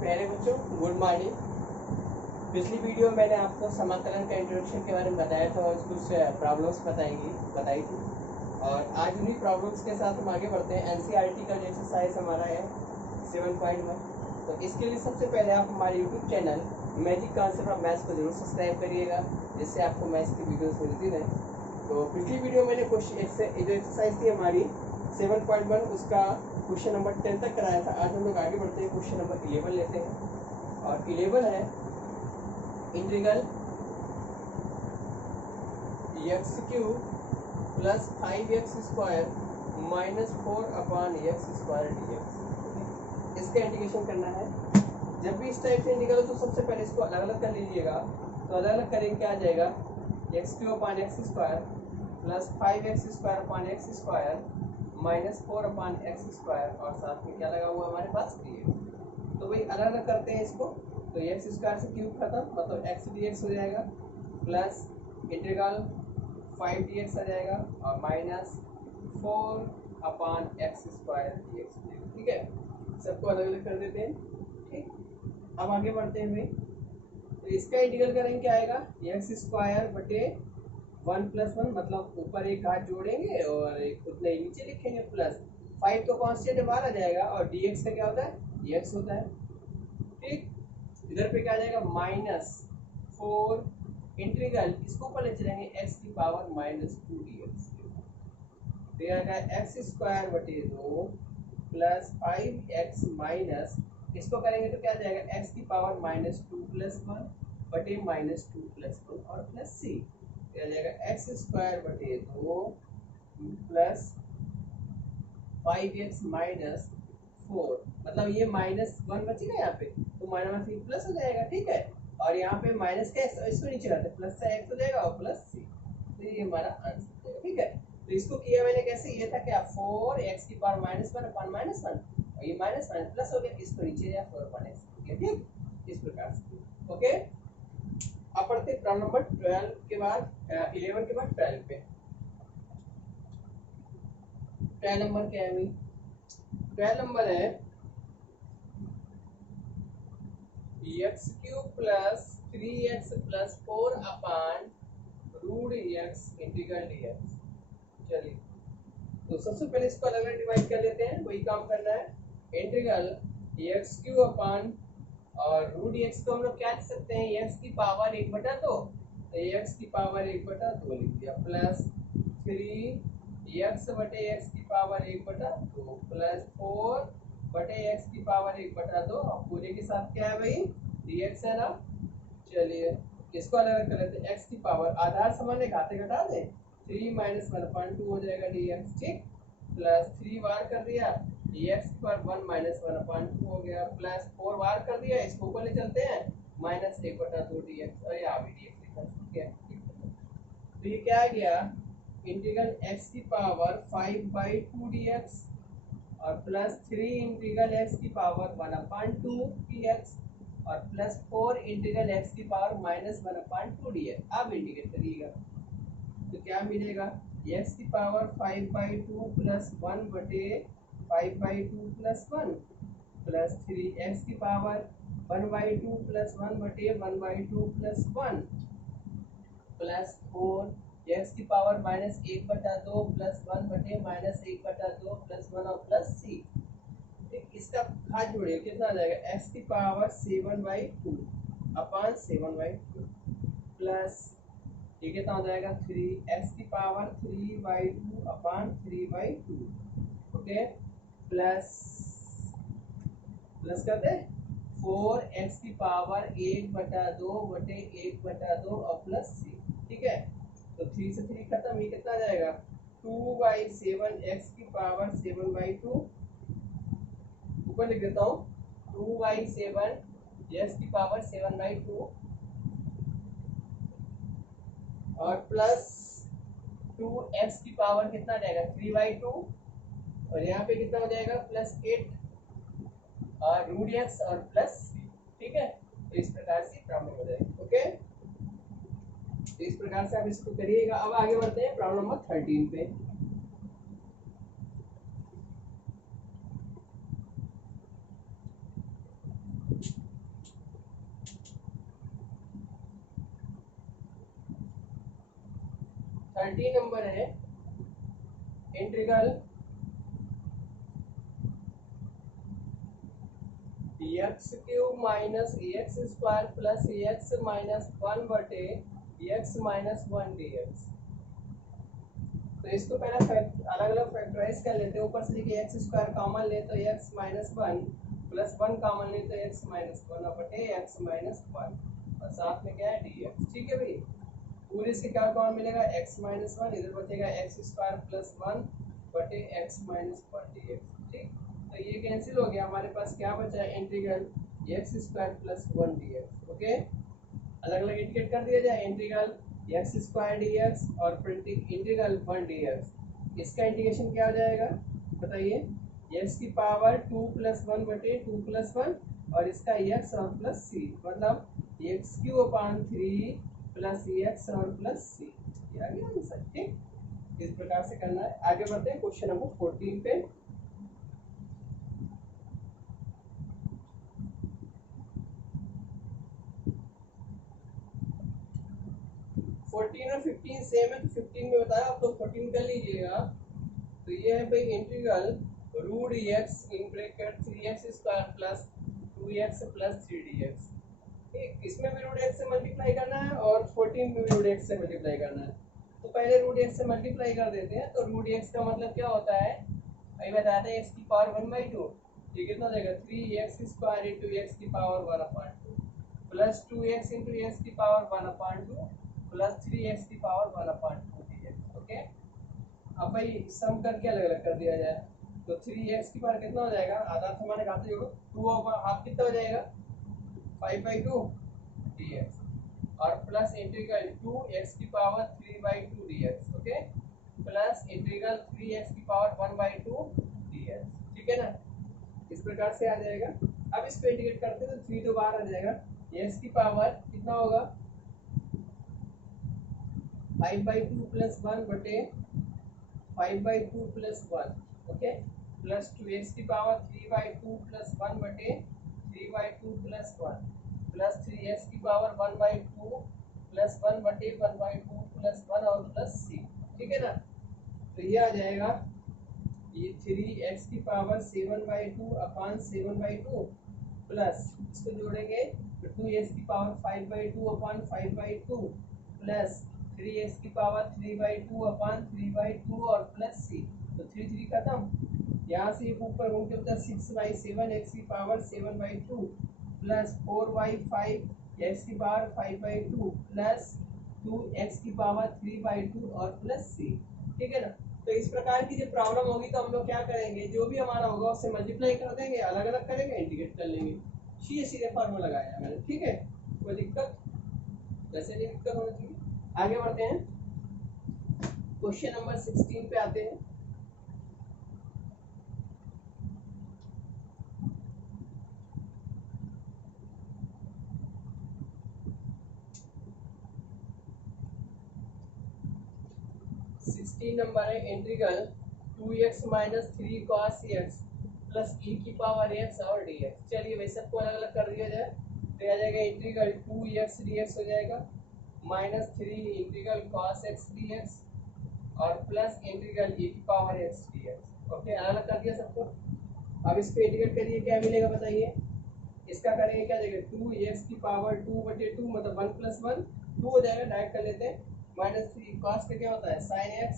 प्यारे बच्चों, good morning. पिछली वीडियो में मैंने आपको समाकलन का इंट्रोडक्शन के बारे में बताया था और कुछ प्रॉब्लम्स बताई थी। और आज उन्हीं प्रॉब्लम्स के साथ हम आगे बढ़ते हैं। एनसीईआरटी का जो एक्सरसाइज हमारा है 7.1। तो इसके लिए सबसे पहले आप हमारे YouTube channel magic concept of maths को जरूर सब्सक्राइब करिएगा, जिससे आपको मैथ्स की वीडियोस मिलती रहे। तो पिछली वीडियो मैंने जो एक्सरसाइज थी हमारी 7.1 उसका क्वेश्चन नंबर 10 तक कराया था। आज हम लोग आगे बढ़ते हैं, क्वेश्चन नंबर 11 लेते हैं। और 11 है integral x³ plus 5x² minus 4/x² dx। इसका इंटीग्रेशन करना है। जब भी इस टाइप से इंटीग्रल तो सबसे पहले इसको अलग अलग कर लीजिएगा। तो अलग अलग करेंगे क्या आ जाएगा, x³ plus 5x² minus 4/x² और साथ में क्या लगा हुआ हमारे पास dx। तो वही अलग अलग करते हैं इसको। तो x² से क्यूब खत्म, मतलब x dx हो जाएगा, प्लस इंटीग्रल 5dx आ जाएगा और माइनस 4/x² dx। ठीक है, सबको अलग अलग कर देते हैं। ठीक, अब आगे बढ़ते हैं भाई। तो इसका इंटीग्रल करेंगे क्या आएगा, x² बटे 1 + 1, मतलब ऊपर एक घात जोड़ेंगे और एक उतना ही नीचे लिखेंगे, प्लस 5 तो कांस्टेंट बाहर आ जाएगा और dx का क्या होता है, dx होता है। ठीक, इधर पे क्या आ जाएगा, -4 इंटीग्रल, इसको ऊपर ले चलेंगे x⁻² dx। तो ये आएगा x² बटे 2 प्लस 5x माइनस, इसको करेंगे तो क्या आ जाएगा, x⁻² + 1 बटे -2 + 1 और प्लस c। आ जाएगा x² बटे 2 प्लस 5x माइनस 4, मतलब ये -1 बचेगा यहाँ पे, तो माइनस प्लस हो जाएगा। ठीक है, और यहाँ पे माइनस का इसको नीचे लाते प्लस से x हो जाएगा और प्लस c। तो ये हमारा आंसर है। ठीक है, तो इसको किया मैंने कैसे, ये था क्या, 4x⁻−1/−1 और ये माइनस प्लस हो गया, इसको नीचे या 4/x। ठीक, इस प्रकार से। ओके, अब पढ़ते प्रॉब्लम नंबर 12 के बाद 11 के बाद 12 पे। 12 नंबर क्या है भाई, 12 नंबर है x³ plus 3x plus 4/√x integral dx। चलिए, तो सबसे पहले इसको अलग अलग डिवाइड कर लेते हैं, वही काम करना है। इंटीग्रल x³ और √x को हम लोग क्या लिख सकते हैं, x⁻1/2, तो x⁻1/2 लिख दिया, प्लस 3x बटे x⁻1/2 प्लस 4 बटे x⁻1/2 और पूरे के साथ क्या है भाई, dx है ना। चलिए, इसको अलग अलग कर लेते हैं। x⁻, आधार सामान्य घाते घटा दें, 3 - 1/2 हो जाएगा dx। ठीक, प्लस 3 बार कर दिया, dx पर 1 - 1/2 हो गया, प्लस 4 बार कर दिया, इसको ऊपर ले चलते हैं, -1/2 dx और यहाँ भी dx लिखा है। तो ये क्या आ गया, इंटीग्रल x⁻5/2 dx और प्लस 3 इंटीग्रल x⁻1/2 dx और प्लस 4 इंटीग्रल x⁻−1/2 dx। अब इंटीग्रेट करिएगा तो क्या मिलेगा, x⁻5/2 प्लस 1 बटे 5/2 प्लस 1 प्लस 3 x⁻1/2 प्लस 1 बटे 1/2 प्लस 1 प्लस 4 x⁻−1/2 प्लस 1 बटे -1/2 प्लस 1 और प्लस c। इसका घात जोड़िए, कितना आ जाएगा, x⁻7/2 अपान 7/2 प्लस ये कितना हो जाएगा, 3x⁻3/2 अपान 3/2। ओके, प्लस करते 4x⁻1/2 बटे 1/2 और प्लस c। ठीक है, तो 3 से 3 खत्म, ये कितना आ जाएगा, 2/7 x⁻7/2 ऊपर लिख देता हूँ, 2/7 x⁻7/2 और प्लस 2x की पावर कितना आ जाएगा, 3/2 और यहाँ पे कितना हो जाएगा, प्लस 8 और √x और प्लस 3। ठीक है, तो इस प्रकार से प्रॉब्लम हो जाएगी। ओके, तो इस प्रकार से आप इसको करिएगा। अब आगे बढ़ते हैं प्रॉब्लम नंबर 13 पे। 13 नंबर है integral x cube minus x square plus x minus one बटे x minus one d x. तो इसको पहले अलग अलग फैक्टराइज कर लेते हैं। ऊपर से देखिए एक्स स्क्वायर कॉमन ले तो x minus one plus one common ले तो एक्स माइनस वन बटे एक्स माइनस वन और साथ में क्या है डी एक्स। ठीक है भाई, पूरे से क्या कॉमन मिलेगा एक्स माइनस वन, इधर बचेगा एक्स स्क्वायर प्लस वन बटे x minus one d x. ठीक, तो ये कैंसिल हो गया, हमारे पास क्या बचा है integral x square plus one d x. Okay, अलग अलग इंडिकेट कर दिया जाए, integral x square D x और इंटीग्रल वन डी एक्स। इसका इंटीग्रेशन क्या हो जाएगा बताइए, एक्स की पावर टू प्लस वन बटे टू प्लस वन और इसका एक्स और प्लस सी, मतलब x Q upon three plus x और प्लस सी। ये आ गया आंसर। ठीक, इस प्रकार से करना है। आगे बढ़ते हैं क्वेश्चन नंबर 14 पे। 14 और 15 सेम है तो 15 में बताया, आप लोग 14 कर लीजिएगा। तो ये है भाई integral root x in bracket 3x square plus 2x plus 3dx। ठीक, इसमें भी रूट एक्स से मल्टीप्लाई करना है और 14 में भी रूट एक्स से मल्टीप्लाई करना है। तो पहले रूट एक्स से मल्टीप्लाई कर देते हैं। तो रूट एक्स का मतलब क्या होता है, अभी बताया था एक्स की पावर 1/2। ये कितना हो जाएगा 3x स्क्वायर इंटू एक्स की power 1/2 plus 2x into x की पावर 1/2 प्लस 3x की पावर 1/2 dx। ओके, अब भाई सम करके अलग अलग कर दिया जाए तो 3x की पावर कितना हो जाएगा, आधा हमारे घाते जोड़ो 2/2 कितना हो जाएगा 5/2 dx और प्लस इंटीग्रल 2x की power 3/2 dx। Okay, plus integral 3x की पावर 1/2 dx। ठीक है ना, इस प्रकार से आ जाएगा। अब इसको इंटीग्रेट करते हैं तो 3 तो बाहर आ जाएगा, x की पावर कितना होगा 5/2 प्लस 1 बटे 5/2 प्लस 1। ओके, प्लस 2x की पावर 3/2 प्लस 1 बटे 3/2 प्लस 1 प्लस 3x की पावर 1/2 प्लस 1 बटे 1/2 प्लस 1 और प्लस c। ठीक है ना, तो ये आ जाएगा ये 3x की पावर 7/2 अपॉन 7/2 प्लस इसको जोड़ेंगे तो 2x की पावर 5/2 अपॉन 5/2 प्लस 3x की पावर 3/2 अपॉन 3/2 और प्लस c। तो 3 खत्म, यहाँ से ऊपर घूम के होता है 6/7 x की पावर 7/2 प्लस 4/5 x की पावर 5/2 प्लस 2x की पावर 3/2 और प्लस c। ठीक है ना, तो इस प्रकार की जब प्रॉब्लम होगी तो हम लोग क्या करेंगे, जो भी हमारा होगा उससे मल्टीप्लाई कर देंगे, अलग अलग करेंगे, इंटीग्रेट कर लेंगे। सीधे सीधे फॉर्मूला लगाया मैंने। ठीक है, कोई दिक्कत जैसे नहीं दिक्कत होना चाहिए। आगे बढ़ते हैं, क्वेश्चन नंबर 16 पे आते हैं। नंबर है integral 2x minus 3 cos x plus e की पावर x और dx। चलिए भाई सबको अलग अलग कर दिया जाए तो आ जाएगा इंटीग्रल 2x dx हो जाएगा minus 3 integral cos x dx और प्लस इंटीग्रल e की पावर x dx। ओके, अलग अलग कर दिया सबको। अब इसको इंटीग्रेट करिए, क्या मिलेगा बताइए, इसका करेंगे क्या जाएगा 2x की पावर 2/2 मतलब 1 + 1 2 हो जाएगा, डायरेक्ट कर लेते हैं। माइनस 3 cos का क्या होता है sin x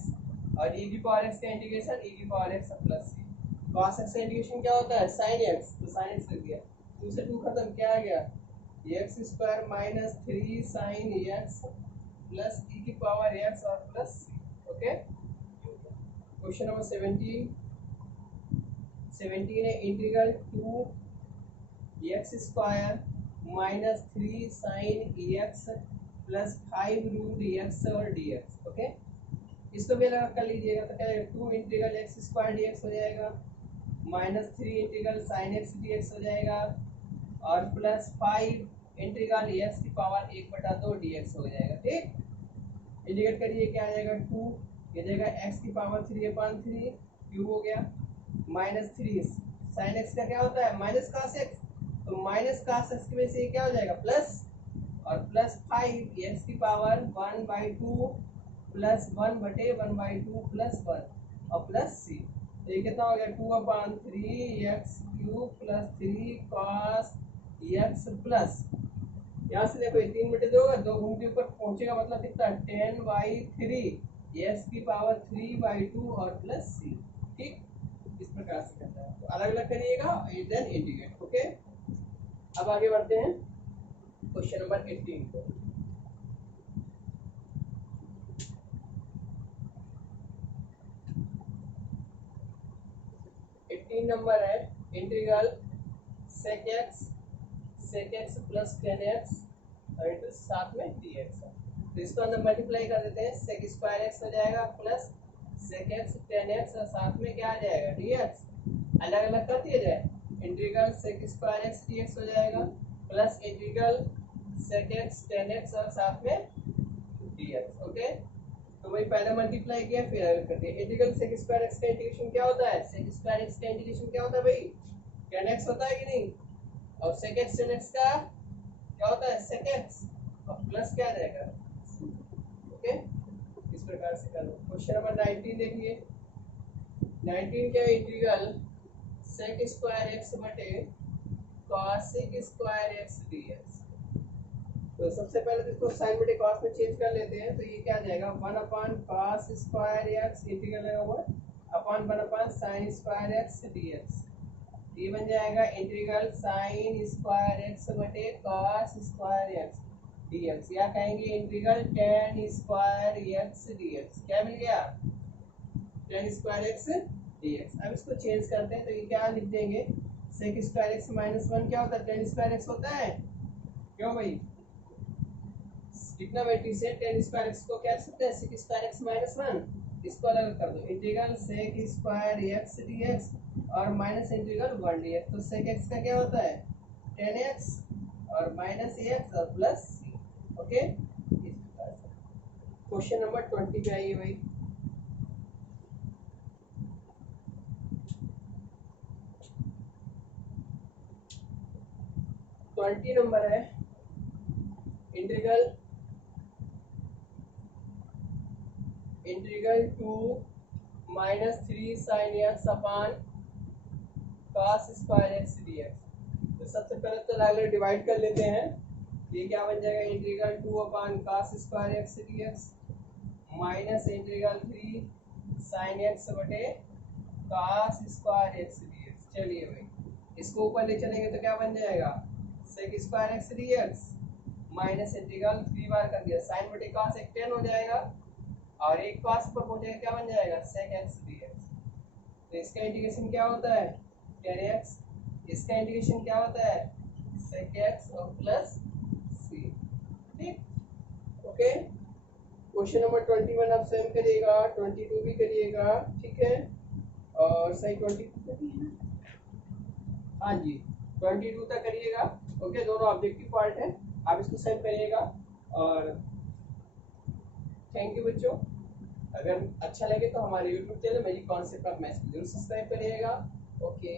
और e की पावर x का इंटीग्रेशन e की power x plus c। cos x का इंटीग्रेशन क्या होता है sin x, तो sin x लिख दिया, 2 से 2 खत्म, क्या आ गया x² minus 3 sin x plus e की पावर x और plus c। Okay, question number 17 है integral 2x² minus 3 sin x plus 5 root x और dx। ओके, इसको भी अलग कर लीजिएगा तो क्या 2 इंटीग्रल x² dx हो जाएगा minus 3 integral sin x dx हो जाएगा और प्लस 5 इंटीग्रल x की पावर 1/2 dx हो जाएगा। ठीक, इंटीग्रेट करिए, क्या आ जाएगा 2 ये जाएगा x की पावर 3/3 क्यूब हो गया माइनस 3 sin x का क्या होता है माइनस cos x, तो माइनस cos x की वजह से क्या हो जाएगा प्लस और प्लस 5 x की पावर 1/2 प्लस 1/1/2 प्लस 1 और प्लस सी। तो ये कितना हो गया 2/3 x³ plus 3 cos x plus, यहाँ से देखो 3/2 होगा, 2 घूम के ऊपर पहुंचेगा मतलब कितना 10/3 x की पावर 3/2 और प्लस सी। ठीक, इस प्रकार से करना है, तो अलग अलग करिएगा देन इंटीग्रेट। ओके, अब आगे बढ़ते हैं क्वेश्चन नंबर 18 को। 18 नंबर है integral sec x plus 10x और साथ में dx है। तो इसको अंदर मल्टीप्लाई कर देते हैं, sec स्क्वायर x हो जाएगा प्लस sec x 10x और साथ में क्या आ जाएगा dx। अलग अलग कर दिया जाए, integral sec square x dx हो जाएगा plus integral sec x 10x और साथ में dx। ओके, तो वही पहले मल्टीप्लाई किया फिर अलग कर दिया। इंटीग्रल sec स्क्वायर x का इंटीग्रेशन क्या होता है, sec स्क्वायर x का इंटीग्रेशन क्या होता है भाई, tan x होता है कि नहीं, और sec x tan x का क्या होता है sec x और प्लस क्या आ जाएगा। ओके, इस प्रकार से कर लो। क्वेश्चन नंबर 19 देखिए, 19 क्या इंटीग्रल sec स्क्वायर x बटे cos स्क्वायर x dx। तो सबसे पहले तो इसको sin बटे cos में चेंज कर लेते हैं, तो ये क्या आ जाएगा 1/cos स्क्वायर x इंटीग्रल लगा हुआ अपन 1/sin स्क्वायर x dx। ये बन जाएगा इंटीग्रल sin स्क्वायर x बटे cos स्क्वायर x dx, या कहेंगे integral tan square x dx। क्या मिल गया tan स्क्वायर x dx। अब इसको चेंज करते हैं, तो ये क्या लिख देंगे sec स्क्वायर x -1 क्या होता है tan स्क्वायर x होता है, क्यों भाई ट्रिग्नोमेट्री से tan स्क्वायर x को क्या लिख सकते हैं sec स्क्वायर x -1। इसको अलग कर दो, integral sec square x dx और माइनस इंटीग्रल 1 dx। तो sec x का क्या होता है tan x और माइनस x और प्लस c। ओके, इस प्रकार से क्वेश्चन नंबर 20 पे आइए भाई। ट्वेंटी नंबर है इंटीग्रल 2 -3 sin x अपान cos स्क्वायर x dx। तो सबसे पहले तो अलग डिवाइड कर लेते हैं, ये क्या बन जाएगा integral 2/cos square x dx minus integral 3 sin x बटे cos स्क्वायर x dx। चलिए भाई इसको ऊपर ले चलेंगे तो क्या बन जाएगा sec square x dx minus integral 3 बार कर दिया sin बटे cos एक 10 हो जाएगा और एक cos पर पहुंचेगा क्या बन जाएगा sec x dx। तो इसका इंटीग्रेशन क्या होता है tan x, इसका इंटीग्रेशन क्या होता है sec x और प्लस c। ठीक, ओके। क्वेश्चन नंबर 21 आप स्वयं करिएगा, 22 भी करिएगा, ठीक है, और सही 22 तक ही है ना, हाँ जी 22 तक करिएगा। ओके, दोनों ऑब्जेक्टिव पार्ट है, आप इसको स्वयं करिएगा। और थैंक यू बच्चों, अगर अच्छा लगे तो हमारे यूट्यूब चैनल मेरी कॉन्सेप्ट ऑफ मैथ्स जरूर सब्सक्राइब करिएगा। ओके।